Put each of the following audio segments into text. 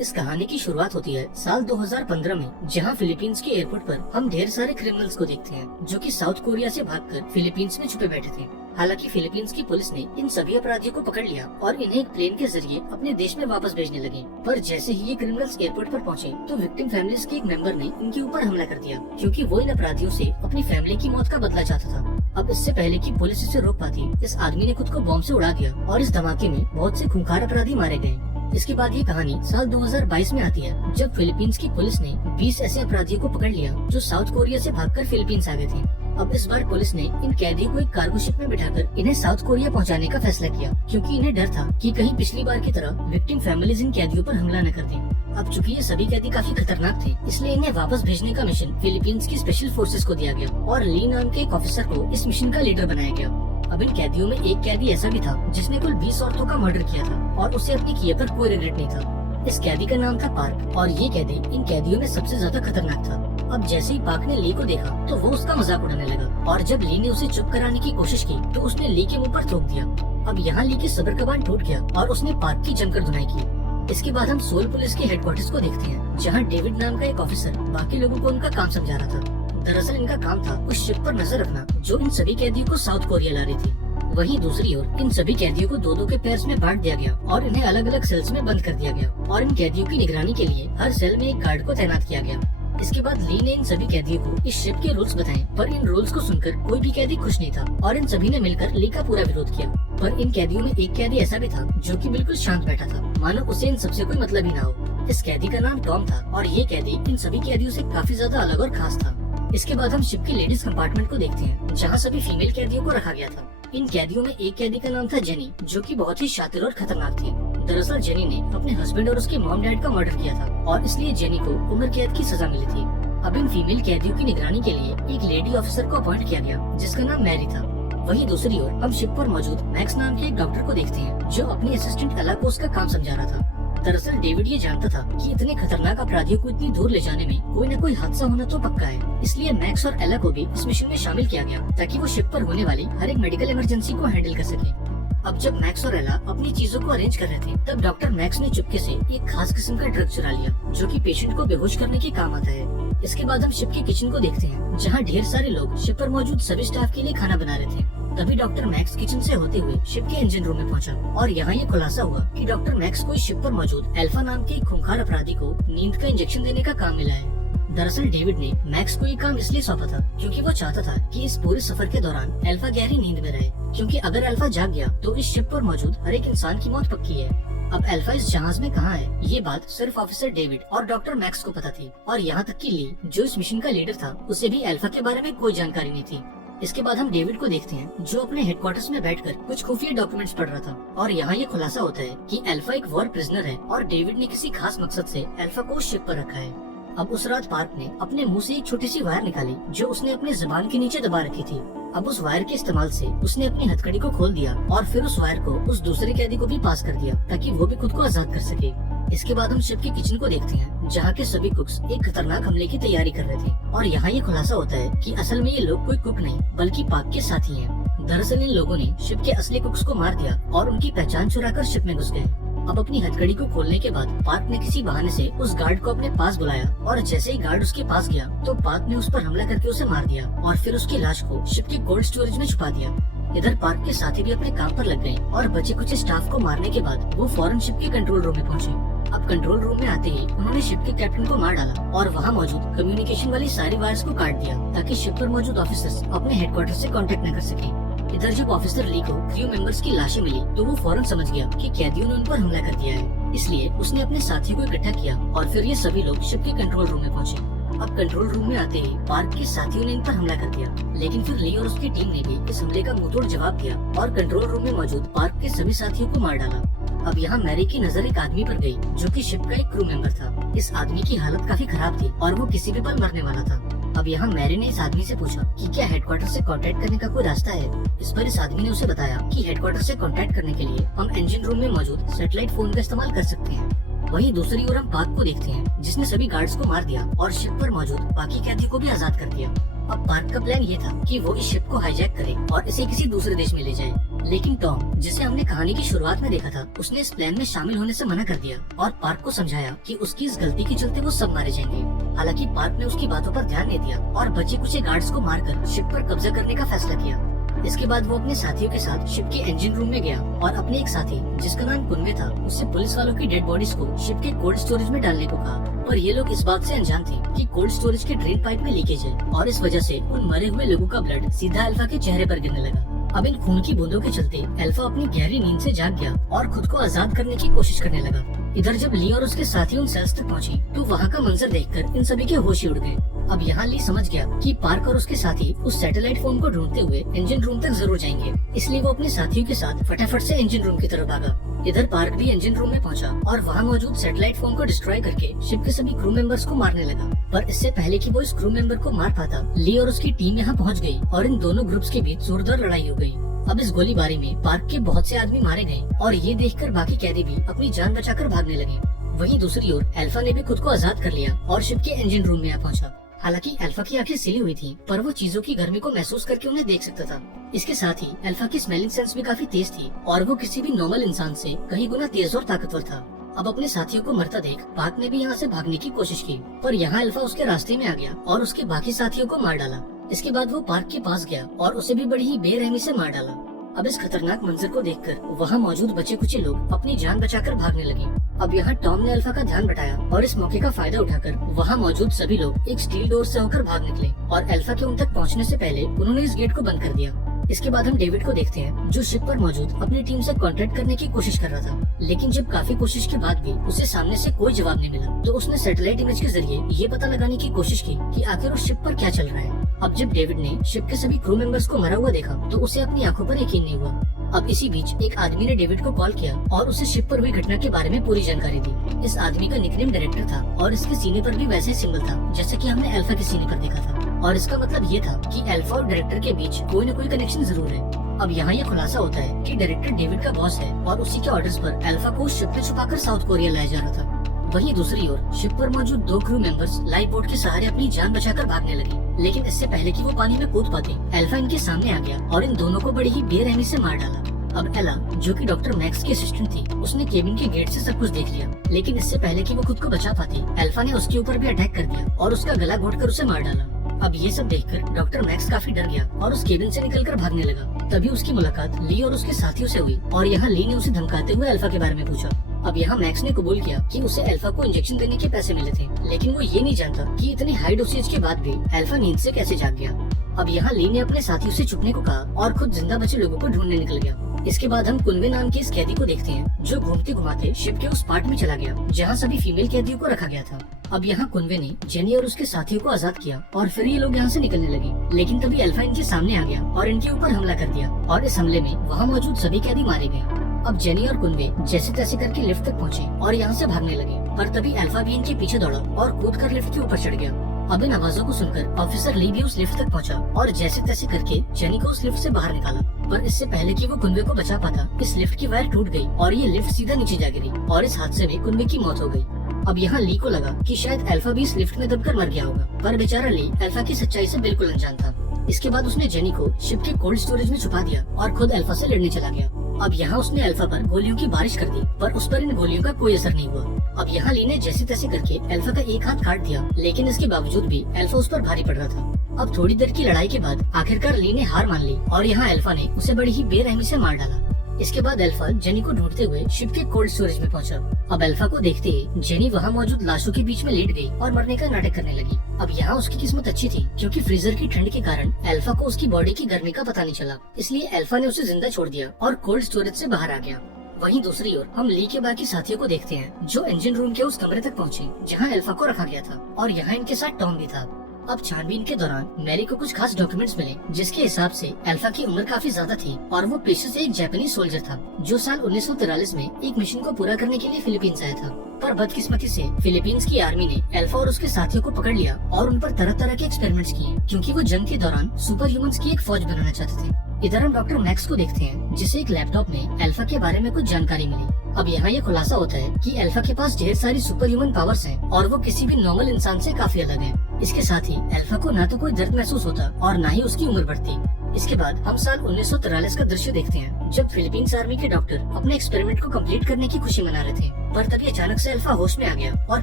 इस कहानी की शुरुआत होती है साल 2015 में, जहां फिलीपींस के एयरपोर्ट पर हम ढेर सारे क्रिमिनल्स को देखते हैं जो कि साउथ कोरिया से भागकर फिलीपींस में छुपे बैठे थे। हालांकि फिलीपींस की पुलिस ने इन सभी अपराधियों को पकड़ लिया और इन्हें एक प्लेन के जरिए अपने देश में वापस भेजने लगे। पर जैसे ही ये क्रिमिनल्स एयरपोर्ट पर पहुंचे तो विक्टिम फैमिलीज के एक मेंबर ने इनके ऊपर हमला कर दिया, क्योंकि वो इन अपराधियों से अपनी फैमिली की मौत का बदला चाहता था। अब इससे पहले कि पुलिस इसे रोक पाती, इस आदमी ने खुद को बॉम्ब से उड़ा दिया और इस धमाके में बहुत से खूंखार अपराधी मारे गए। इसके बाद ये कहानी साल 2022 में आती है, जब फिलीपींस की पुलिस ने 20 ऐसे अपराधियों को पकड़ लिया जो साउथ कोरिया से भागकर फिलीपींस आ गए थे। अब इस बार पुलिस ने इन कैदियों को एक कार्गो शिप में बिठाकर इन्हें साउथ कोरिया पहुंचाने का फैसला किया, क्योंकि इन्हें डर था कि कहीं पिछली बार की तरह विक्टिम फैमिलीज इन कैदियों पर हमला न कर दें। अब चूंकि ये सभी कैदी काफी खतरनाक थे, इसलिए इन्हें वापस भेजने का मिशन फिलीपींस की स्पेशल फोर्सेस को दिया गया और ली नाम के एक ऑफिसर को इस मिशन का लीडर बनाया गया। अब इन कैदियों में एक कैदी ऐसा भी था जिसने कुल 20 औरतों का मर्डर किया था और उसे अपने किए पर कोई रिग्रेट नहीं था। इस कैदी का नाम था पार्क और ये कैदी इन कैदियों में सबसे ज्यादा खतरनाक था। अब जैसे ही पार्क ने ली को देखा तो वो उसका मजाक उड़ाने लगा और जब ली ने उसे चुप कराने की कोशिश की तो उसने ली के मुंह पर थूक दिया। अब यहाँ ली की सब्र का बांध टूट गया और उसने पार्क की जमकर धुनाई की। इसके बाद हम सोल पुलिस के हेडक्वार्टर्स को देखते हैं, जहाँ डेविड नाम का एक ऑफिसर बाकी लोगों को उनका काम समझा रहा था। दरअसल इनका काम था उस शिप पर नजर रखना जो इन सभी कैदियों को साउथ कोरिया ला रही थी। वहीं दूसरी ओर इन सभी कैदियों को दो दो के पेयर्स में बांट दिया गया और इन्हें अलग अलग सेल्स में बंद कर दिया गया और इन कैदियों की निगरानी के लिए हर सेल में एक गार्ड को तैनात किया गया। इसके बाद ली ने इन सभी कैदियों को इस शिप के रूल्स बताए, पर इन रूल्स को सुनकर कोई भी कैदी खुश नहीं था और इन सभी ने मिलकर ली का पूरा विरोध किया। पर इन कैदियों में एक कैदी ऐसा भी था जो कि बिल्कुल शांत बैठा था, मानो उसे इन सबसे कोई मतलब ही ना हो। इस कैदी का नाम टॉम था और ये कैदी इन सभी कैदियों से काफी ज्यादा अलग और खास था। इसके बाद हम शिप के लेडीज कंपार्टमेंट को देखते हैं, जहाँ सभी फीमेल कैदियों को रखा गया था। इन कैदियों में एक कैदी का नाम था जेनी, जो कि बहुत ही शातिर और खतरनाक थी। दरअसल जेनी ने अपने हस्बैंड और उसके मॉम डैड का मर्डर किया था और इसलिए जेनी को उम्र कैद की सजा मिली थी। अब इन फीमेल कैदियों की निगरानी के लिए एक लेडी ऑफिसर को अपॉइंट किया गया, जिसका नाम मैरी था। वहीं दूसरी ओर हम शिप पर मौजूद मैक्स नाम के एक डॉक्टर को देखते हैं, जो अपनी असिस्टेंट एला को उसका काम समझा रहा था। दरअसल डेविड ये जानता था कि इतने खतरनाक अपराधियों को इतनी दूर ले जाने में कोई न कोई हादसा होना तो पक्का है, इसलिए मैक्स और एला को भी इस मिशन में शामिल किया गया ताकि वो शिप पर होने वाली हर एक मेडिकल इमरजेंसी को हैंडल कर सके। अब जब मैक्स और एला अपनी चीजों को अरेंज कर रहे थे, तब डॉक्टर मैक्स ने चुपके से एक खास किस्म का ड्रग चुरा लिया जो कि पेशेंट को बेहोश करने के काम आता है। इसके बाद हम शिप के किचन को देखते हैं, जहाँ ढेर सारे लोग शिप पर मौजूद सभी स्टाफ के लिए खाना बना रहे थे। तभी डॉक्टर मैक्स किचन से होते हुए शिप के इंजन रूम में पहुंचा और यहाँ ये खुलासा हुआ कि डॉक्टर मैक्स को इस शिप पर मौजूद अल्फा नाम के एक खूंखार अपराधी को नींद का इंजेक्शन देने का काम मिला है। दरअसल डेविड ने मैक्स को ये काम इसलिए सौंपा था क्योंकि वो चाहता था कि इस पूरे सफर के दौरान अल्फा गहरी नींद में रहे, क्योंकि अगर अल्फा जाग गया तो इस शिप पर मौजूद हर एक इंसान की मौत पक्की है। अब अल्फा इस जहाज में कहाँ है, ये बात सिर्फ ऑफिसर डेविड और डॉक्टर मैक्स को पता थी और यहाँ तक कि ली, जो इस मिशन का लीडर था, उसे भी अल्फा के बारे में कोई जानकारी नहीं थी। इसके बाद हम डेविड को देखते हैं, जो अपने हेडक्वार्टर्स में बैठकर कुछ खुफिया डॉक्यूमेंट्स पढ़ रहा था और यहाँ ये खुलासा होता है कि अल्फा एक वॉर प्रिजनर है और डेविड ने किसी खास मकसद से अल्फा को उस शिप पर रखा है। अब उस रात पार्क ने अपने मुंह से एक छोटी सी वायर निकाली जो उसने अपने जुबान के नीचे दबा रखी थी। अब उस वायर के इस्तेमाल से उसने अपनी हथकड़ी को खोल दिया और फिर उस वायर को उस दूसरे कैदी को भी पास कर दिया ताकि वो भी खुद को आजाद कर सके। इसके बाद हम शिप के किचन को देखते हैं, जहाँ के सभी कुक्स एक खतरनाक हमले की तैयारी कर रहे थे और यहाँ ये खुलासा होता है कि असल में ये लोग कोई कुक नहीं बल्कि पार्क के साथी हैं। दरअसल इन लोगों ने शिप के असली कुक्स को मार दिया और उनकी पहचान चुराकर शिप में घुस गए। अब अपनी हथकड़ी को खोलने के बाद पार्क ने किसी बहाने से उस गार्ड को अपने पास बुलाया और जैसे ही गार्ड उसके पास गया तो पार्क ने उस पर हमला करके उसे मार दिया और फिर उसकी लाश को शिप के कोल्ड स्टोरेज में छुपा दिया। इधर पार्क के साथी भी अपने काम पर लग गए और बचे कुछ स्टाफ को मारने के बाद वो फौरन शिप के कंट्रोल रूम में पहुंचे। अब कंट्रोल रूम में आते ही उन्होंने शिप के कैप्टन को मार डाला और वहाँ मौजूद कम्युनिकेशन वाली सारी वायर्स को काट दिया ताकि शिप पर मौजूद ऑफिसर्स अपने हेडक्वार्टर से कांटेक्ट न कर सके। इधर जब ऑफिसर ली को क्रू मेंबर्स की लाशें मिली तो वो फौरन समझ गया कि कैदियों ने उन पर हमला कर दिया है, इसलिए उसने अपने साथियों को इकट्ठा किया और फिर ये सभी लोग शिप के कंट्रोल रूम में पहुंचे। अब कंट्रोल रूम में आते ही पार्क के साथियों ने इन पर हमला कर दिया, लेकिन फिर ली और उसकी टीम ने भी इस हमले का मुंहतोड़ जवाब दिया और कंट्रोल रूम में मौजूद पार्क के सभी साथियों को मार डाला। अब यहाँ मैरी की नजर एक आदमी पर गई जो कि शिप का एक क्रू मेंबर था। इस आदमी की हालत काफी खराब थी और वो किसी भी पल मरने वाला था। अब यहाँ मैरी ने इस आदमी से पूछा कि क्या हेडक्वार्टर से कांटेक्ट करने का कोई रास्ता है। इस पर इस आदमी ने उसे बताया कि हेडक्वार्टर से कांटेक्ट करने के लिए हम इंजन रूम में मौजूद सैटेलाइट फोन का इस्तेमाल कर सकते हैं। वहीं दूसरी ओर हम पार्क को देखते हैं, जिसने सभी गार्ड्स को मार दिया और शिप पर मौजूद बाकी कैदी को भी आजाद कर दिया। अब पार्क का प्लान ये था कि वो इस शिप को हाईजैक करे और इसे किसी दूसरे देश में ले जाए। लेकिन टॉम, जिसे हमने कहानी की शुरुआत में देखा था, उसने इस प्लान में शामिल होने से मना कर दिया और पार्क को समझाया कि उसकी इस गलती के चलते वो सब मारे जाएंगे। हालांकि पार्क ने उसकी बातों पर ध्यान नहीं दिया और बचे कुछ गार्ड्स को मारकर शिप पर कब्जा करने का फैसला किया। इसके बाद वो अपने साथियों के साथ शिप के इंजन रूम में गया और अपने एक साथी, जिसका नाम कुनवे था, उससे पुलिस वालों की डेड बॉडीज को शिप के कोल्ड स्टोरेज में डालने को कहा। पर ये लोग इस बात से अनजान थे कि कोल्ड स्टोरेज के ड्रेन पाइप में लीकेज है और इस वजह से उन मरे हुए लोगों का ब्लड सीधा अल्फा के चेहरे पर गिरने लगा। अब इन खून की बूंदों के चलते अल्फा अपनी गहरी नींद से जाग गया और खुद को आजाद करने की कोशिश करने लगा। इधर जब ली और उसके साथी उन सेल्स तक पहुंची तो वहाँ का मंजर देखकर इन सभी के होश ही उड़ गए। अब यहाँ ली समझ गया कि पार्क और उसके साथी उस सैटेलाइट फोन को ढूंढते हुए इंजन रूम तक जरूर जाएंगे, इसलिए वो अपने साथियों के साथ फटाफट से इंजन रूम की तरफ भागा। इधर पार्क भी इंजन रूम में पहुंचा और वहाँ मौजूद सैटेलाइट फोन को डिस्ट्रॉय करके शिप के सभी क्रू मेंबर्स को मारने लगा। पर इससे पहले कि वो इस क्रू मेंबर को मार पाता, ली और उसकी टीम यहाँ पहुँच गयी और इन दोनों ग्रुप्स के बीच जोरदार लड़ाई हो गयी। अब इस गोलीबारी में पार्क के बहुत से आदमी मारे गए और ये देखकर बाकी कैदी भी अपनी जान बचाकर भागने लगे। वहीं दूसरी ओर अल्फा ने भी खुद को आजाद कर लिया और शिप के इंजन रूम में आ पहुंचा। हालांकि अल्फा की आंखें सिली हुई थी, पर वो चीजों की गर्मी को महसूस करके उन्हें देख सकता था। इसके साथ ही अल्फा की स्मेलिंग सेंस भी काफी तेज थी और वो किसी भी नॉर्मल इंसान से कहीं गुना तेज और ताकतवर था। अब अपने साथियों को मरता देख पार्क ने भी यहाँ से भागने की कोशिश की, पर यहाँ अल्फा उसके रास्ते में आ गया और उसके बाकी साथियों को मार डाला। इसके बाद वो पार्क के पास गया और उसे भी बड़ी ही बेरहमी से मार डाला। अब इस खतरनाक मंजर को देखकर वहाँ मौजूद बचे कुछ लोग अपनी जान बचाकर भागने लगे। अब यहाँ टॉम ने अल्फा का ध्यान बटाया और इस मौके का फायदा उठाकर वहाँ मौजूद सभी लोग एक स्टील डोर से होकर भाग निकले और अल्फा के उन तक पहुँचने से पहले उन्होंने इस गेट को बंद कर दिया। इसके बाद हम डेविड को देखते हैं, जो शिप पर मौजूद अपनी टीम से कांटेक्ट करने की कोशिश कर रहा था, लेकिन जब काफी कोशिश के बाद भी उसे सामने से कोई जवाब नहीं मिला तो उसने सैटेलाइट इमेज के जरिए ये पता लगाने की कोशिश की कि आखिर उस शिप पर क्या चल रहा है। अब जब डेविड ने शिप के सभी क्रू मेंबर्स को मरा हुआ देखा तो उसे अपनी आंखों पर यकीन नहीं हुआ। अब इसी बीच एक आदमी ने डेविड को कॉल किया और उसे शिप पर हुई घटना के बारे में पूरी जानकारी दी। इस आदमी का निकनेम डायरेक्टर था और इसके सीने पर भी वैसे सिंबल था जैसे कि हमने अल्फा के सीने पर देखा था, और इसका मतलब ये था कि अल्फा और डायरेक्टर के बीच कोई न कोई कनेक्शन जरूर है। अब यहाँ ये खुलासा होता है कि डायरेक्टर डेविड का बॉस है और उसी के ऑर्डर्स पर अल्फा को शिप में छुपाकर साउथ कोरिया लाया जा रहा था। वहीं दूसरी ओर शिप पर मौजूद दो क्रू मेंबर्स लाइफ बोट के सहारे अपनी जान बचाकर भागने लगे, लेकिन इससे पहले कि वो पानी में कूद पाते अल्फा इनके सामने आ गया और इन दोनों को बड़ी ही बेरहमी से मार डाला। अब एला, जो कि डॉक्टर मैक्स की असिस्टेंट थी, उसने केबिन के गेट से सब कुछ देख लिया, लेकिन इससे पहले कि वो खुद को बचा पाती अल्फा ने उसके ऊपर भी अटैक कर दिया और उसका गला घोटकर उसे मार डाला। अब ये सब देखकर डॉक्टर मैक्स काफी डर गया और उस केबिन से निकलकर भागने लगा। तभी उसकी मुलाकात ली और उसके साथियों से हुई और यहाँ ली ने उसे धमकाते हुए अल्फा के बारे में पूछा। अब यहाँ मैक्स ने कबूल किया कि उसे अल्फा को इंजेक्शन देने के पैसे मिले थे, लेकिन वो ये नहीं जानता कि इतनी हाई डोसेज के बाद भी अल्फा नींद से कैसे जाग गया। अब यहाँ ली ने अपने साथियों से छुपने को कहा और खुद जिंदा बचे लोगों को ढूंढने निकल गया। इसके बाद हम कुनवे नाम के इस कैदी को देखते हैं, जो घूमते घुमाते शिप के उस पार्ट में चला गया जहाँ सभी फीमेल कैदियों को रखा गया था। अब यहाँ कुनवे ने जेनी और उसके साथियों को आजाद किया और फिर ये लोग यहाँ से निकलने लगे, लेकिन तभी अल्फा इनके सामने आ गया और इनके ऊपर हमला कर दिया और इस हमले में वहाँ मौजूद सभी कैदी मारे गए। अब जेनी और कुनवे जैसे तैसे करके लिफ्ट तक पहुँचे और यहाँ से भागने लगे, पर तभी अल्फा भी इनके पीछे दौड़ा और कूदकर लिफ्ट के ऊपर चढ़ गया। अब इन आवाजों को सुनकर ऑफिसर ली भी उस लिफ्ट तक पहुंचा और जैसे तैसे करके जेनी को उस लिफ्ट से बाहर निकाला, पर इससे पहले कि वो कुनवे को बचा पाता इस लिफ्ट की वायर टूट गई और ये लिफ्ट सीधा नीचे जा गिरी और इस हादसे में कुनवे की मौत हो गई। अब यहाँ ली को लगा कि शायद अल्फा भी इस लिफ्ट में दबकर मर गया होगा, पर बेचारा ली अल्फा की सच्चाई से बिल्कुल अनजान था। इसके बाद उसने जेनी को शिप के कोल्ड स्टोरेज में छुपा दिया और खुद अल्फा से लड़ने चला गया। अब यहाँ उसने अल्फा पर गोलियों की बारिश कर दी, पर उस पर इन गोलियों का कोई असर नहीं हुआ। अब यहाँ ली ने जैसे तैसे करके अल्फा का एक हाथ काट दिया, लेकिन इसके बावजूद भी अल्फा उस पर भारी पड़ रहा था। अब थोड़ी देर की लड़ाई के बाद आखिरकार ली ने हार मान ली और यहाँ अल्फा ने उसे बड़ी ही बेरहमी से मार डाला। इसके बाद अल्फा जेनी को ढूंढते हुए शिप के कोल्ड स्टोरेज में पहुंचा। अब अल्फा को देखते ही जेनी वहाँ मौजूद लाशों के बीच में लेट गई और मरने का नाटक करने लगी। अब यहाँ उसकी किस्मत अच्छी थी क्योंकि फ्रीजर की ठंड के कारण अल्फा को उसकी बॉडी की गर्मी का पता नहीं चला, इसलिए अल्फा ने उसे जिंदा छोड़ दिया और कोल्ड स्टोरेज से बाहर आ गया। वहीं दूसरी ओर हम ली के बाकी साथियों को देखते हैं, जो इंजन रूम के उस कमरे तक पहुँचे जहाँ अल्फा को रखा गया था और यहाँ इनके साथ टॉम भी था। अब छानबीन के दौरान मैरी को कुछ खास डॉक्यूमेंट्स मिले, जिसके हिसाब से अल्फा की उम्र काफी ज्यादा थी और वो पेशे से एक जापानी सोल्जर था, जो साल 1943 में एक मिशन को पूरा करने के लिए फिलीपींस आया था। पर बदकिस्मती से फिलीपींस की आर्मी ने अल्फा और उसके साथियों को पकड़ लिया और उन पर तरह तरह के एक्सपेरिमेंट्स किए, क्योंकि वो जंग के दौरान सुपर ह्यूमंस की एक फौज बनाना चाहते थे। इधर हम डॉक्टर मैक्स को देखते हैं, जिसे एक लैपटॉप में अल्फा के बारे में कुछ जानकारी मिली। अब यहाँ ये खुलासा होता है कि अल्फा के पास ढेर सारी सुपर ह्यूमन पावर्स हैं और वो किसी भी नॉर्मल इंसान से काफी अलग है। इसके साथ ही अल्फा को ना तो कोई दर्द महसूस होता और ना ही उसकी उम्र बढ़ती। इसके बाद हम साल 1943 का दृश्य देखते हैं, जब फिलीपींस आर्मी के डॉक्टर अपने एक्सपेरिमेंट को कंप्लीट करने की खुशी मना रहे थे, पर तभी अचानक से अल्फा होश में आ गया और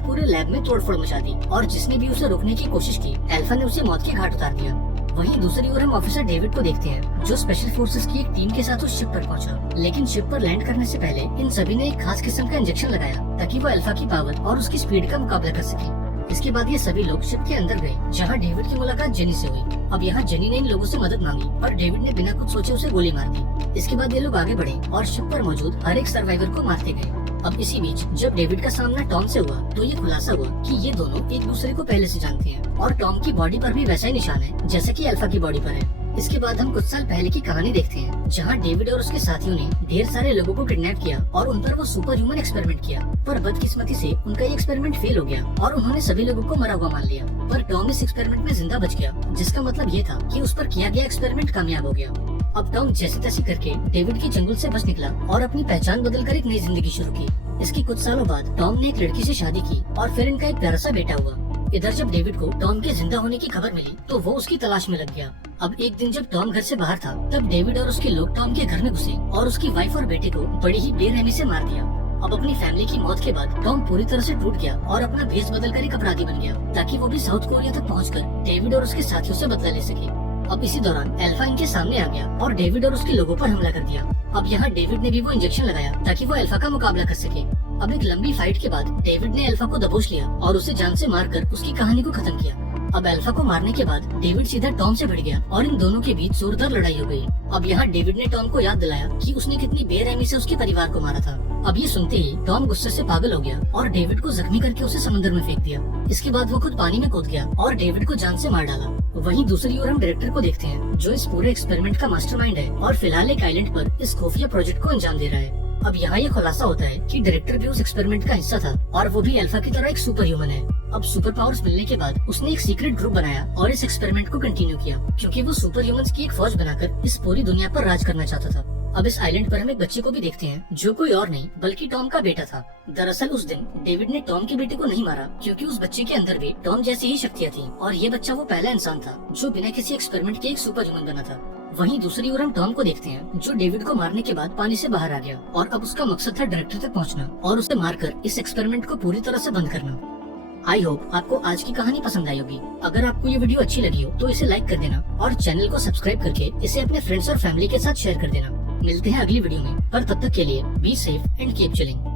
पूरे लैब में तोड़फोड़ मचा दी, और जिसने भी उसे रोकने की कोशिश की, अल्फा ने उसे मौत के घाट उतार दिया। वहीं दूसरी ओर हम ऑफिसर डेविड को देखते हैं, जो स्पेशल फोर्सेस की एक टीम के साथ उस शिप पर पहुंचा। लेकिन शिप पर लैंड करने से पहले इन सभी ने एक खास किस्म का इंजेक्शन लगाया, ताकि वो अल्फा की पावर और उसकी स्पीड का मुकाबला कर सके। इसके बाद ये सभी लोग शिप के अंदर गए, जहाँ डेविड की मुलाकात जेनी से हुई। अब यहाँ जेनी ने इन लोगों से मदद मांगी, पर डेविड ने बिना कुछ सोचे उसे गोली मार दी। इसके बाद ये लोग आगे बढ़े और शिप पर मौजूद हर एक सर्वाइवर को मारते गए। अब इसी बीच जब डेविड का सामना टॉम से हुआ, तो ये खुलासा हुआ कि ये दोनों एक दूसरे को पहले से जानते हैं, और टॉम की बॉडी पर भी वैसा ही निशान है जैसे कि अल्फा की बॉडी पर है। इसके बाद हम कुछ साल पहले की कहानी देखते हैं, जहाँ डेविड और उसके साथियों ने ढेर सारे लोगों को किडनैप किया और उन पर वो सुपर ह्यूमन एक्सपेरिमेंट किया। पर बदकिस्मती से उनका ये एक्सपेरिमेंट फेल हो गया और उन्होंने सभी लोगों को मरा हुआ मान लिया। पर टॉम इस एक्सपेरिमेंट में जिंदा बच गया, जिसका मतलब ये था कि उस पर किया गया एक्सपेरिमेंट कामयाब हो गया। अब टॉम जैसे तैसे करके डेविड के जंगल से बच निकला और अपनी पहचान बदलकर एक नई जिंदगी शुरू की। इसकी कुछ सालों बाद टॉम ने एक लड़की से शादी की और फिर इनका एक प्यारा सा बेटा हुआ। इधर जब डेविड को टॉम के जिंदा होने की खबर मिली, तो वो उसकी तलाश में लग गया। अब एक दिन जब टॉम घर से बाहर था, तब डेविड और उसके लोग टॉम के घर में घुसे और उसकी वाइफ और बेटे को बड़ी ही बेरहमी से मार दिया। अब अपनी फैमिली की मौत के बाद टॉम पूरी तरह से टूट गया और अपना भेष बदलकर एक अपराधी बन गया, ताकि वो भी साउथ कोरिया तक पहुंचकर डेविड और उसके साथियों से बदला ले सके। अब इसी दौरान अल्फा इनके सामने आ गया और डेविड और उसके लोगों पर हमला कर दिया। अब यहाँ डेविड ने भी वो इंजेक्शन लगाया ताकि वो अल्फा का मुकाबला कर सके। अब एक लंबी फाइट के बाद डेविड ने अल्फा को दबोच लिया और उसे जान से मारकर उसकी कहानी को खत्म किया। अब अल्फा को मारने के बाद डेविड सीधा टॉम से भिड़ गया और इन दोनों के बीच जोरदार लड़ाई हो गई। अब यहाँ डेविड ने टॉम को याद दिलाया कि उसने कितनी बेरहमी से उसके परिवार को मारा था। अब ये सुनते ही टॉम गुस्से से पागल हो गया और डेविड को जख्मी करके उसे समुद्र में फेंक दिया। इसके बाद वो खुद पानी में कूद गया और डेविड को जान से मार डाला। वहीं दूसरी ओर हम डायरेक्टर को देखते हैं, जो इस पूरे एक्सपेरिमेंट का मास्टरमाइंड है और फिलहाल एक आइलैंड पर इस खुफिया प्रोजेक्ट को अंजाम दे रहा है। अब यहाँ ये खुलासा होता है कि डायरेक्टर भी उस एक्सपेरिमेंट का हिस्सा था और वो भी अल्फा की तरह एक सुपर ह्यूमन है। अब सुपर पावर्स मिलने के बाद उसने एक सीक्रेट ग्रुप बनाया और इस एक्सपेरिमेंट को कंटिन्यू किया, क्योंकि वो सुपर ह्यूमंस की एक फौज बनाकर इस पूरी दुनिया पर राज करना चाहता था। अब इस आइलैंड पर हम एक बच्चे को भी देखते हैं, जो कोई और नहीं बल्कि टॉम का बेटा था। दरअसल उस दिन डेविड ने टॉम के बेटे को नहीं मारा, क्योंकि उस बच्चे के अंदर भी टॉम जैसी ही शक्तियाँ थी और ये बच्चा वो पहला इंसान था जो बिना किसी एक्सपेरिमेंट के एक सुपर ह्यूमन बना था। वहीं दूसरी ओर हम टॉम को देखते हैं, जो डेविड को मारने के बाद पानी से बाहर आ गया और अब उसका मकसद था डायरेक्टर तक पहुंचना और उसे मारकर इस एक्सपेरिमेंट को पूरी तरह से बंद करना। आई होप आपको आज की कहानी पसंद आई होगी। अगर आपको ये वीडियो अच्छी लगी हो तो इसे लाइक कर देना और चैनल को सब्सक्राइब करके इसे अपने फ्रेंड्स और फैमिली के साथ शेयर कर देना। मिलते हैं अगली वीडियो में, पर तब तक के लिए be safe and keep chilling.